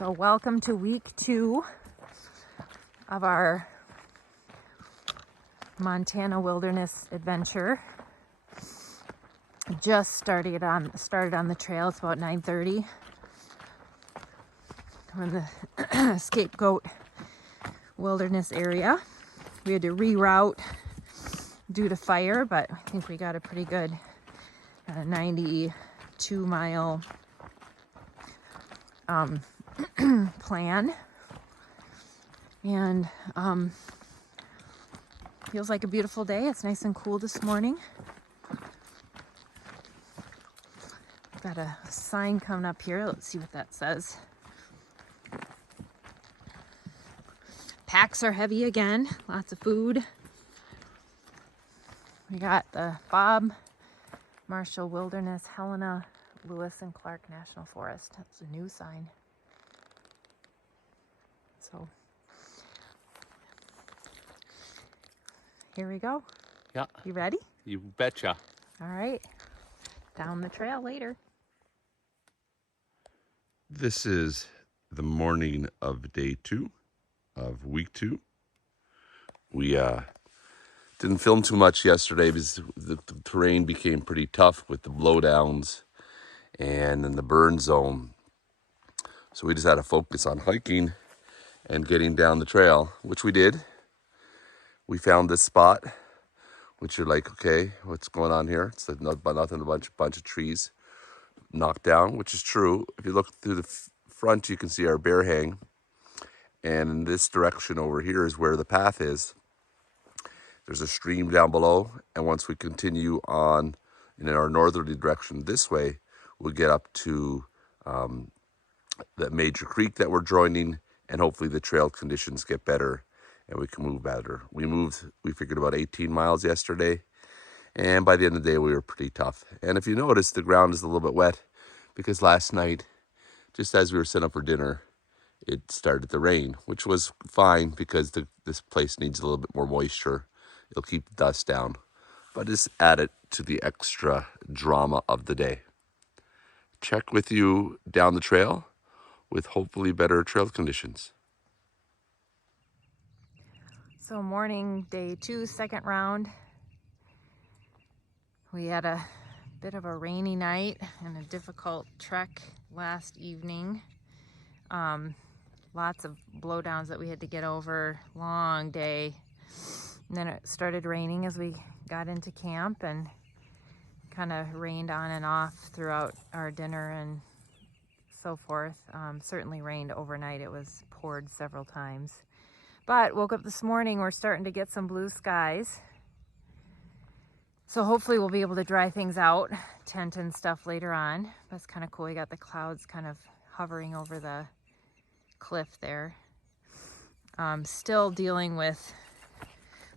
So welcome to week 2 of our Montana wilderness adventure. Just started on the trail. It's about 9:30. We're in the Scapegoat wilderness area. We had to reroute due to fire, but I think we got a pretty good 92 mile plan, and feels like a beautiful day. It's nice and cool this morning. Got a sign coming up here. Let's see what that says. Packs are heavy again. Lots of food. We got the Bob Marshal Wilderness, Helena, Lewis and Clark National Forest. That's a new sign. So here we go. Yeah. You ready? You betcha. All right. Down the trail later. This is the morning of day 2 of week 2. We didn't film too much yesterday because the terrain became pretty tough with the blowdowns and in the burn zone. So we just had to focus on hiking and getting down the trail, which we did. We found this spot, which you're like, okay, what's going on here? It's nothing but a bunch of trees knocked down, which is true. If you look through the front, you can see our bear hang. And in this direction over here is where the path is. There's a stream down below. And once we continue on in our northerly direction this way, we'll get up to that major creek that we're joining. And hopefully the trail conditions get better and we can move better. We figured about 18 miles yesterday. And by the end of the day, we were pretty tough. And if you notice, the ground is a little bit wet because last night, just as we were setting up for dinner, it started to rain, which was fine because this place needs a little bit more moisture. It'll keep the dust down, but just add it to the extra drama of the day. Check with you down the trail with hopefully better trail conditions. So morning, day 2, second round. We had a bit of a rainy night and a difficult trek last evening. Lots of blowdowns that we had to get over, long day. And then it started raining as we got into camp and kind of rained on and off throughout our dinner and so forth. Certainly rained overnight. It was poured several times. But woke up this morning, we're starting to get some blue skies. So hopefully we'll be able to dry things out, tent and stuff later on. But it's kind of cool. We got the clouds kind of hovering over the cliff there. Still dealing with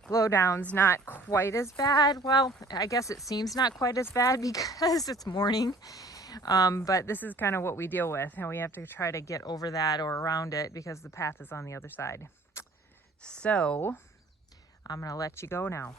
blowdowns, not quite as bad. Well, I guess it seems not quite as bad because it's morning. But this is kind of what we deal with, and we have to try to get over that or around it because the path is on the other side. So I'm gonna let you go now.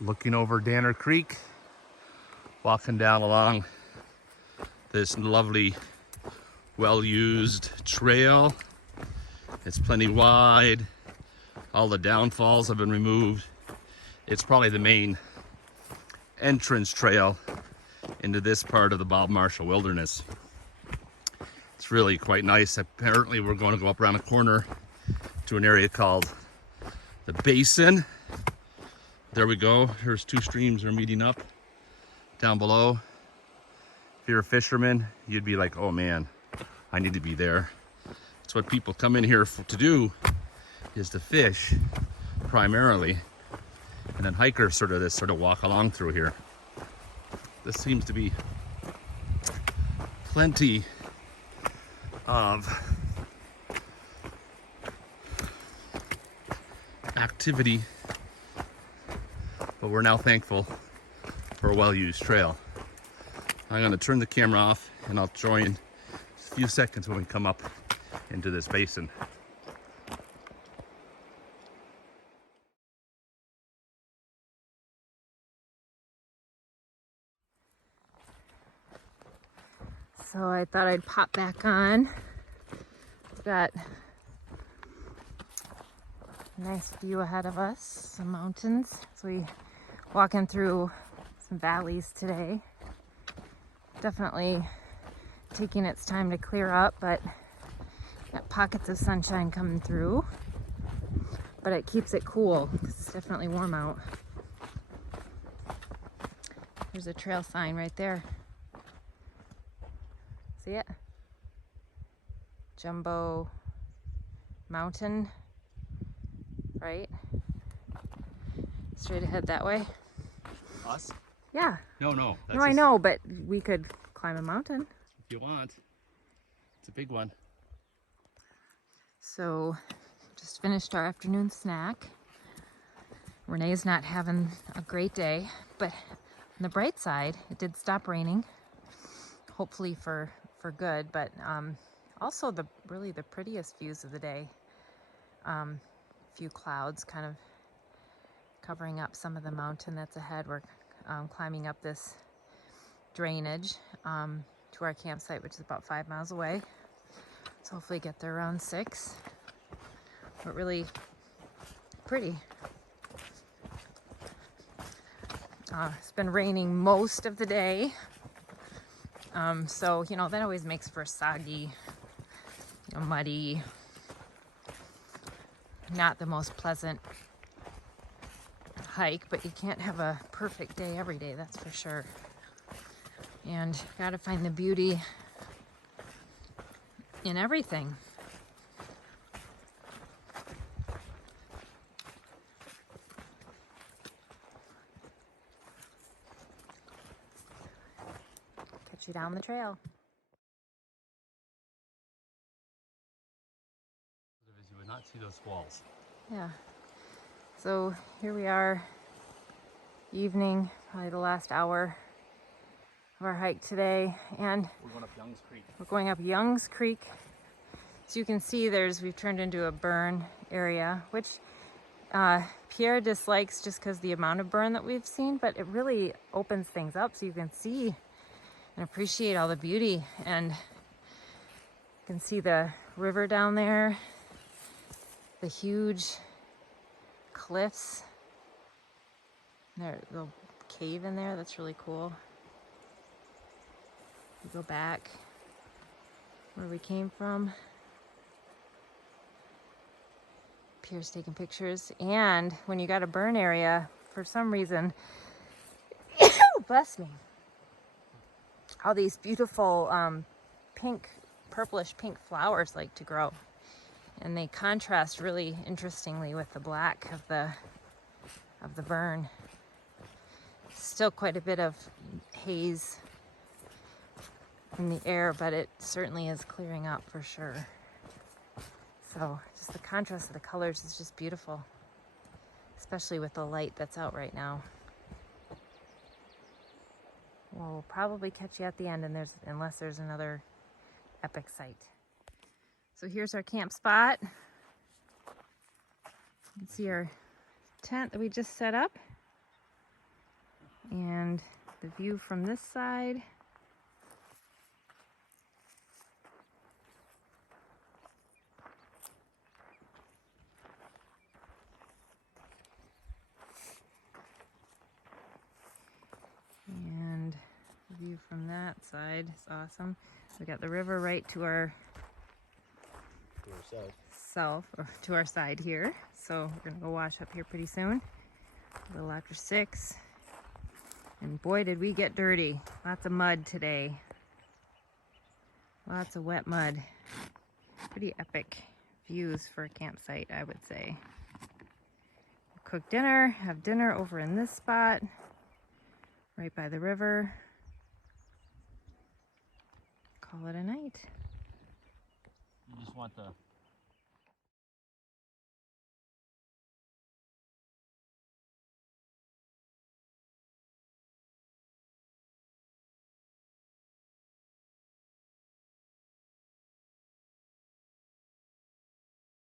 Looking over Danner Creek, walking down along this lovely, well-used trail. It's plenty wide. All the downfalls have been removed. It's probably the main entrance trail into this part of the Bob Marshal Wilderness. It's really quite nice. Apparently we're going to go up around a corner to an area called the Basin. There we go. Here's 2 streams are meeting up down below. If you're a fisherman, you'd be like, oh man, I need to be there. It's what people come in here to do, is to fish primarily, and then hikers sort of walk along through here. This seems to be plenty of activity, but we're now thankful for a well-used trail. I'm going to turn the camera off and I'll join a few seconds when we come up into this basin. So I thought I'd pop back on. We've got a nice view ahead of us, some mountains. So we walking through some valleys today. Definitely taking its time to clear up, but got pockets of sunshine coming through. But it keeps it cool. It's definitely warm out. There's a trail sign right there. See it? Jumbo Mountain, right? Straight ahead that way. Us? Yeah. No. No, I know, but we could climb a mountain. If you want. It's a big one. So, just finished our afternoon snack. Renee's not having a great day, but on the bright side, it did stop raining. Hopefully for good, but also really the prettiest views of the day. Few clouds kind of covering up some of the mountain that's ahead. We're climbing up this drainage to our campsite, which is about 5 miles away. So hopefully get there around 6. But really pretty. It's been raining most of the day. So, that always makes for soggy, muddy, not the most pleasant hike, but you can't have a perfect day every day, that's for sure. And gotta find the beauty in everything. Catch you down the trail. You would not see those squalls. Yeah. So here we are, evening, probably the last hour of our hike today, and We're going up Young's Creek. we're going up Young's Creek. So you can see we've turned into a burn area, which Pierre dislikes just because the amount of burn that we've seen, but it really opens things up so you can see and appreciate all the beauty. And you can see the river down there, the huge cliffs, there's a little cave in there that's really cool. We go back where we came from. Pierre's taking pictures, and when you got a burn area, for some reason, bless me, all these beautiful purplish pink flowers like to grow, and they contrast really interestingly with the black of the burn. Still quite a bit of haze in the air, but it certainly is clearing up for sure. So just the contrast of the colors is just beautiful, especially with the light that's out right now. We'll probably catch you at the end, unless there's another epic sight. So here's our camp spot. You can see our tent that we just set up, and the view from this side. And the view from that side is awesome. We got the river right to our to our side here. So we're gonna go wash up here pretty soon. A little after 6. And boy, did we get dirty. Lots of mud today. Lots of wet mud. Pretty epic views for a campsite, I would say. Cook dinner, have dinner over in this spot, right by the river. Call it a night. You just want the